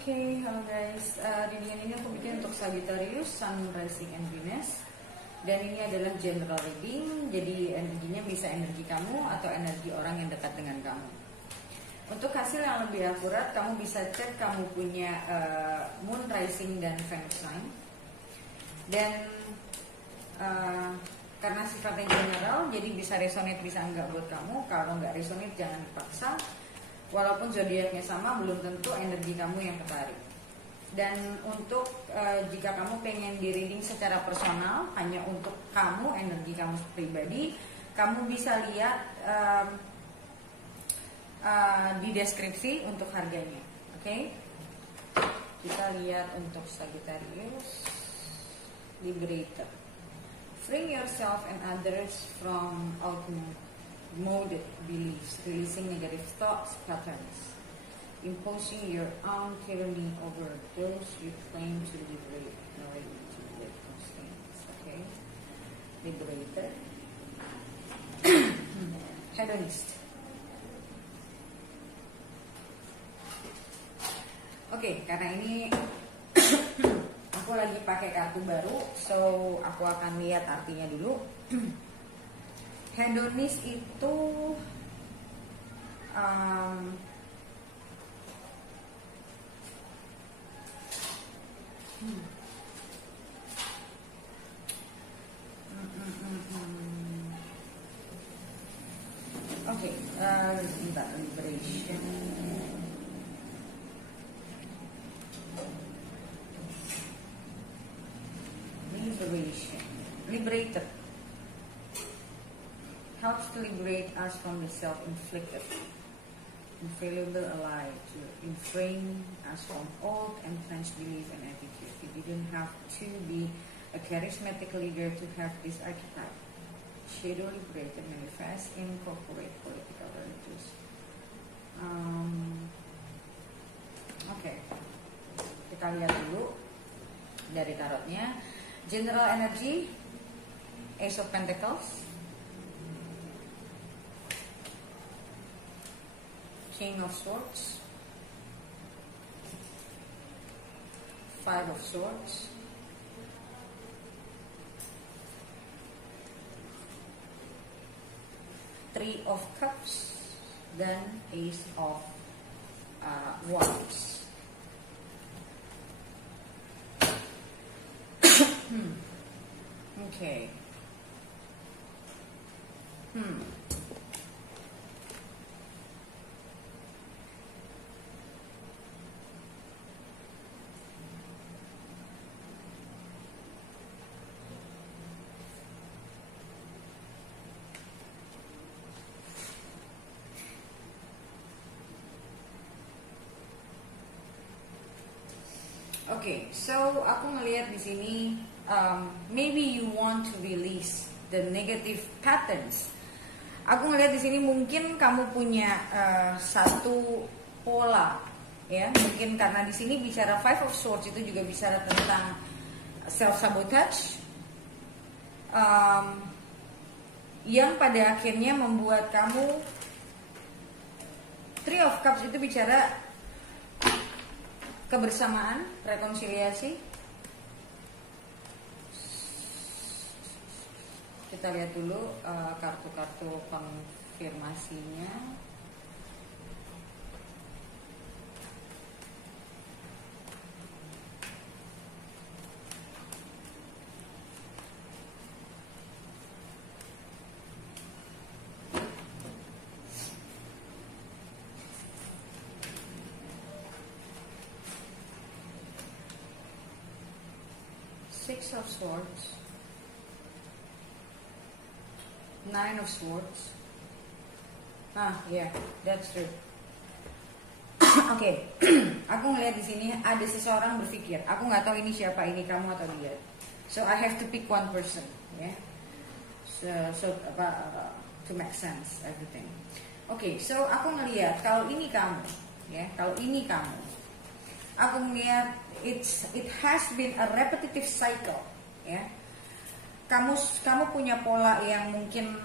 Oke, halo guys. Readingan ini aku bikin untuk Sagittarius, Sun, Rising, and Venus. Dan ini adalah general reading, jadi energinya bisa energi kamu atau energi orang yang dekat dengan kamu. Untuk hasil yang lebih akurat, kamu bisa cek kamu punya Moon, Rising, dan Venus sign. Dan karena sifatnya general, jadi bisa resonate, bisa enggak buat kamu. Kalau enggak resonate, jangan dipaksa. Walaupun zodiaknya sama, belum tentu energi kamu yang ketarik. Dan untuk jika kamu pengen di reading secara personal, hanya untuk kamu, energi kamu pribadi, kamu bisa lihat di deskripsi untuk harganya. Oke? Kita lihat untuk Sagittarius, Liberator. Freeing yourself and others from outmoded beliefs, releasing negative thoughts, patterns, imposing your own tyranny over those you claim to liberate, knowing to liberate constraints. Okay, Liberator. Hedonist. Oke, karena ini aku lagi pakai kartu baru, so aku akan lihat artinya dulu. Hedonist itu oke, sebentar, liberation. Liberator helps to liberate us from the self-inflicted, infallible lie to refrain us from old entrenched belief and attitude. You didn't have to be a charismatic leader to have this archetype. Shadow liberator manifest in corporate political religious. Oke, kita lihat dulu dari tarotnya. General energy, Ace of Pentacles, King of Swords, Five of Swords, Three of Cups, dan Ace of Wands. Okay. Okay, so aku ngelihat di sini, maybe you want to release the negative patterns. Aku ngelihat di sini mungkin kamu punya satu pola, ya. Mungkin karena di sini bicara Five of Swords itu juga bicara tentang self sabotage, yang pada akhirnya membuat kamu. Three of Cups itu bicara kebersamaan, rekonsiliasi. Kita lihat dulu kartu-kartu konfirmasinya. Six of Swords, Nine of Swords. Yeah, that's true. Oke, aku ngeliat di sini ada seseorang berpikir, aku nggak tahu ini siapa, ini kamu atau dia. So I have to pick one person, ya. Yeah? To make sense everything. Oke, so aku ngeliat kalau ini kamu, ya, kalau ini kamu, aku ngeliat it has been a repetitive cycle, ya. Kamu punya pola yang mungkin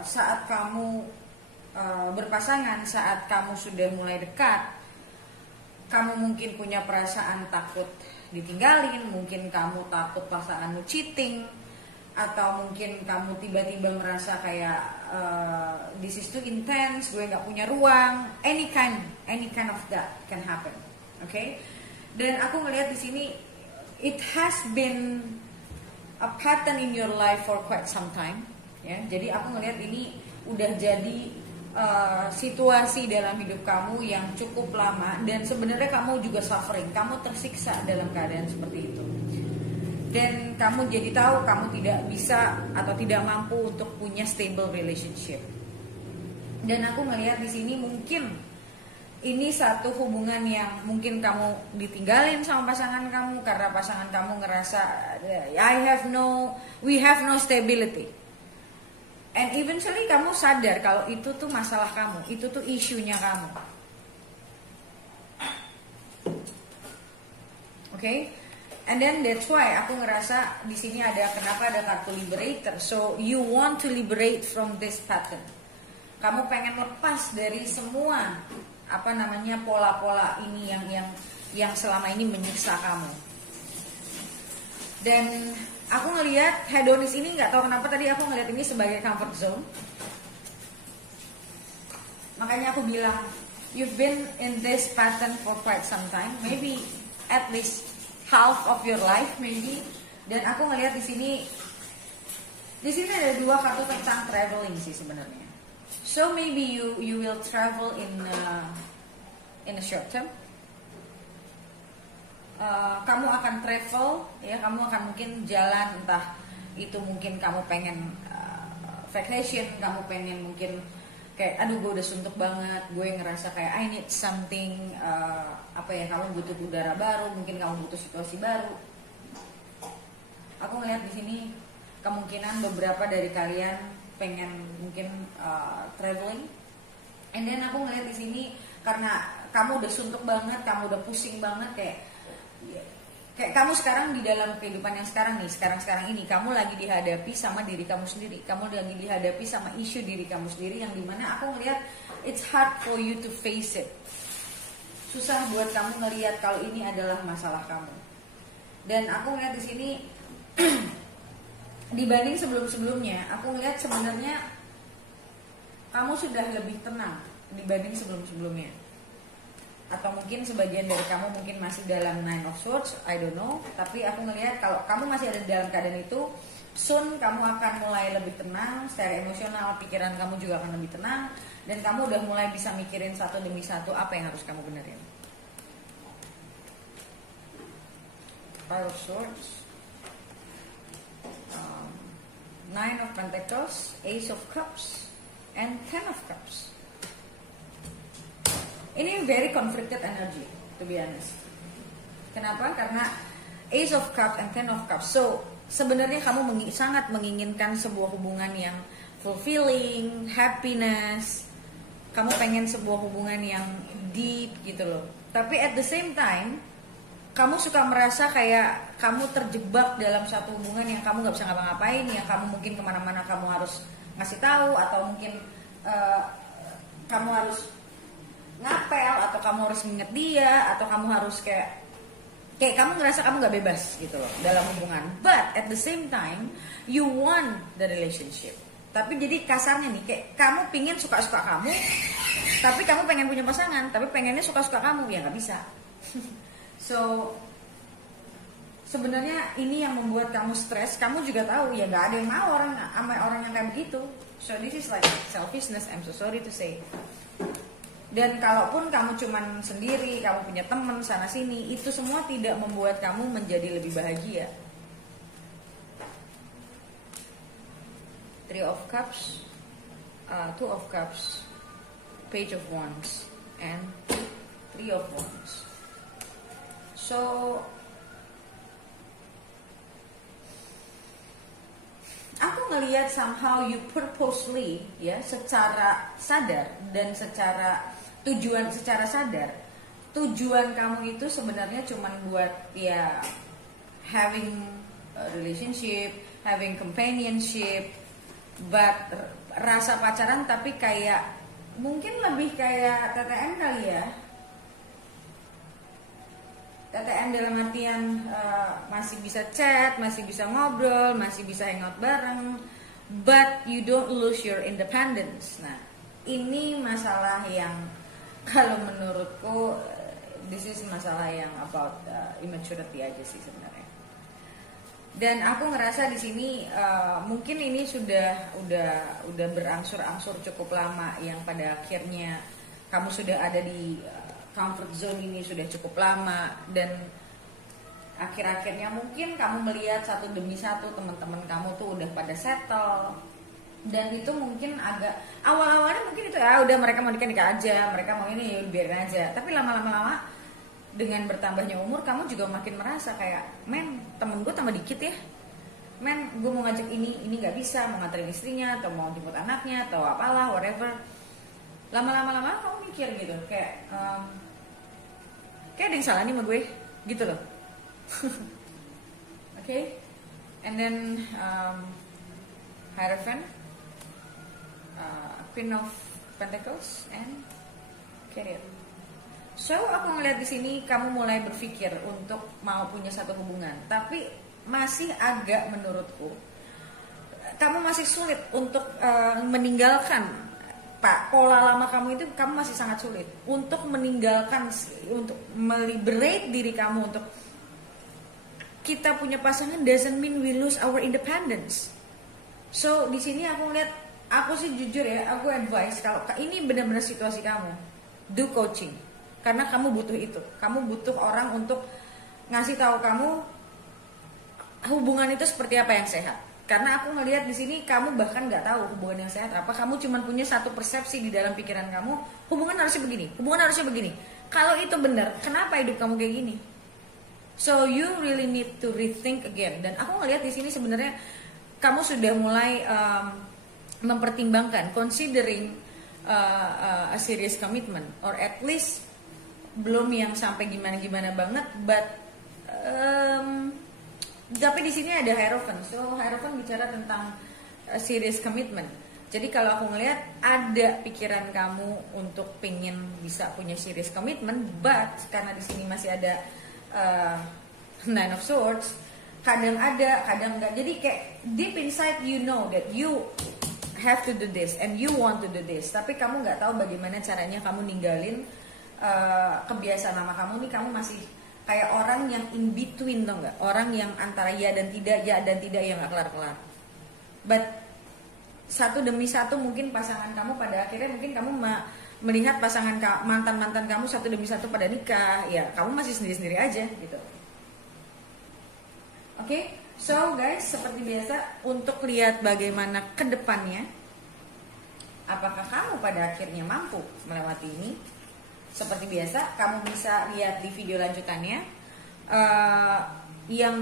saat kamu berpasangan, saat kamu sudah mulai dekat, kamu mungkin punya perasaan takut ditinggalin, mungkin kamu takut pasanganmu cheating, atau mungkin kamu tiba-tiba merasa kayak this is too intense, gue nggak punya ruang, any kind of that can happen, okay? Dan aku ngelihat di sini it has been a pattern in your life for quite some time, ya. Jadi aku ngelihat ini udah jadi situasi dalam hidup kamu yang cukup lama, dan sebenarnya kamu juga suffering, kamu tersiksa dalam keadaan seperti itu, dan kamu jadi tahu kamu tidak bisa atau tidak mampu untuk punya stable relationship. Dan aku melihat di sini mungkin ini satu hubungan yang mungkin kamu ditinggalin sama pasangan kamu karena pasangan kamu ngerasa we have no stability. And eventually kamu sadar kalau itu tuh masalah kamu, itu tuh isunya kamu. Okay? And then that's why aku ngerasa di sini kenapa ada kartu liberator. So you want to liberate from this pattern. Kamu pengen lepas dari semua pola-pola ini yang selama ini menyiksa kamu. Dan aku ngelihat hedonis ini, nggak tahu kenapa tadi aku ngelihat ini sebagai comfort zone. Makanya aku bilang you've been in this pattern for quite some time, maybe at least half of your life maybe. Dan aku ngelihat di sini ada dua kartu tentang traveling sih sebenarnya. So maybe you will travel in a short term. Kamu akan travel, ya, kamu akan mungkin jalan, entah itu mungkin kamu pengen vacation, kamu pengen mungkin kayak aduh gue udah suntuk banget, gue ngerasa kayak I need something, kamu butuh udara baru, mungkin kamu butuh situasi baru. Aku ngeliat di sini kemungkinan beberapa dari kalian pengen mungkin traveling, and then aku ngeliat di sini karena kamu udah suntuk banget, kamu udah pusing banget, kayak kamu sekarang di dalam kehidupan yang sekarang ini kamu lagi dihadapi sama diri kamu sendiri, kamu lagi dihadapi sama isu diri kamu sendiri yang dimana aku ngelihat it's hard for you to face it, susah buat kamu ngelihat kalau ini adalah masalah kamu. Dan aku ngelihat di sini dibanding sebelum-sebelumnya, aku ngelihat sebenarnya kamu sudah lebih tenang dibanding sebelum-sebelumnya. Atau mungkin sebagian dari kamu mungkin masih dalam Nine of Swords, I don't know. Tapi aku ngelihat kalau kamu masih ada dalam keadaan itu, soon kamu akan mulai lebih tenang secara emosional, pikiran kamu juga akan lebih tenang, dan kamu udah mulai bisa mikirin satu demi satu apa yang harus kamu benerin. Five of Swords, Nine of Pentacles, Ace of Cups, and Ten of Cups. Ini very conflicted energy, to be honest. Kenapa? Karena Ace of Cups and Ten of Cups. So, sebenarnya kamu sangat menginginkan sebuah hubungan yang fulfilling, happiness. Kamu pengen sebuah hubungan yang deep gitu loh. Tapi at the same time, kamu suka merasa kayak kamu terjebak dalam satu hubungan yang kamu gak bisa ngapa-ngapain, yang kamu mungkin kemana-mana kamu harus ngasih tahu, atau mungkin kamu harus ngapel, atau kamu harus nginget dia, atau kamu harus kayak kamu ngerasa kamu gak bebas gitu loh dalam hubungan. But at the same time you want the relationship. Tapi jadi kasarnya nih, kayak kamu pingin suka-suka kamu, tapi kamu pengen punya pasangan, tapi pengennya suka-suka kamu, ya gak bisa. So sebenarnya ini yang membuat kamu stres. Kamu juga tahu ya gak ada yang mau orang yang kayak begitu. So this is like selfishness, I'm so sorry to say. Dan kalaupun kamu cuman sendiri, kamu punya teman sana sini, itu semua tidak membuat kamu menjadi lebih bahagia. Three of Cups, Two of Cups, Page of Wands, and Three of Wands. So aku ngelihat somehow you purposely, ya, secara sadar dan secara sadar, tujuan kamu itu sebenarnya cuma buat ya having a relationship, having companionship, but rasa pacaran tapi kayak mungkin lebih kayak TTM kali ya. TTM dalam artian masih bisa chat, masih bisa ngobrol, masih bisa hangout bareng, but you don't lose your independence. Nah, ini masalah yang kalau menurutku this is masalah yang about immaturity aja sih sebenarnya. Dan aku ngerasa di sini mungkin ini sudah berangsur-angsur cukup lama, yang pada akhirnya kamu sudah ada di comfort zone ini sudah cukup lama, dan akhir-akhirnya mungkin kamu melihat satu demi satu teman-teman kamu tuh udah pada settle, dan itu mungkin agak awal-awalnya mungkin itu udah mereka mau nikah aja, mereka mau ini biarin aja, tapi lama-lama dengan bertambahnya umur kamu juga makin merasa kayak, men temen gue tambah dikit ya, men gue mau ngajak ini nggak bisa, mau nganterin istrinya atau mau jemput anaknya atau apalah whatever. Lama-lama kamu mikir gitu kayak kayak ada yang salah nih sama gue gitu loh. Okay, and then Hierophant, Queen of Pentacles and Chariot. So aku ngeliat di sini kamu mulai berpikir untuk mau punya satu hubungan, tapi masih agak, menurutku kamu masih sulit untuk meninggalkan pola lama kamu itu. Kamu masih sangat sulit untuk meninggalkan, untuk meliberate diri kamu untuk kita punya pasangan doesn't mean we lose our independence. So di sini aku lihat, aku sih jujur ya, aku advice kalau ini benar-benar situasi kamu, do coaching, karena kamu butuh itu. Kamu butuh orang untuk ngasih tahu kamu hubungan itu seperti apa yang sehat. Karena aku ngelihat di sini kamu bahkan nggak tahu hubungan yang sehat apa. Kamu cuma punya satu persepsi di dalam pikiran kamu, hubungan harusnya begini, hubungan harusnya begini. Kalau itu benar, kenapa hidup kamu kayak gini? So you really need to rethink again. Dan aku ngelihat di sini sebenarnya kamu sudah mulai mempertimbangkan, considering a serious commitment, or at least belum yang sampai gimana-gimana banget, but tapi di sini ada Hierophant. So Hierophant bicara tentang serious commitment. Jadi kalau aku ngelihat ada pikiran kamu untuk pengen bisa punya serious commitment, but karena di sini masih ada Nine of Swords, kadang ada, kadang enggak. Jadi kayak deep inside you know that you have to do this and you want to do this, tapi kamu nggak tahu bagaimana caranya kamu ninggalin kebiasaan lama kamu nih. Kamu masih kayak orang yang in between, tau nggak? Orang yang antara ya dan tidak yang nggak kelar-kelar. But satu demi satu mungkin pasangan kamu pada akhirnya mungkin kamu melihat pasangan mantan kamu satu demi satu pada nikah, ya kamu masih sendiri-sendiri aja gitu. Oke, so guys, seperti biasa untuk lihat bagaimana kedepannya, apakah kamu pada akhirnya mampu melewati ini. Seperti biasa, kamu bisa lihat di video lanjutannya yang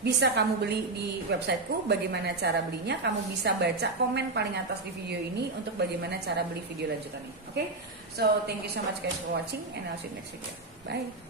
bisa kamu beli di websiteku. Bagaimana cara belinya? Kamu bisa baca komen paling atas di video ini untuk bagaimana cara beli video lanjutannya. Oke, so thank you so much guys for watching and I'll see you next video. Bye.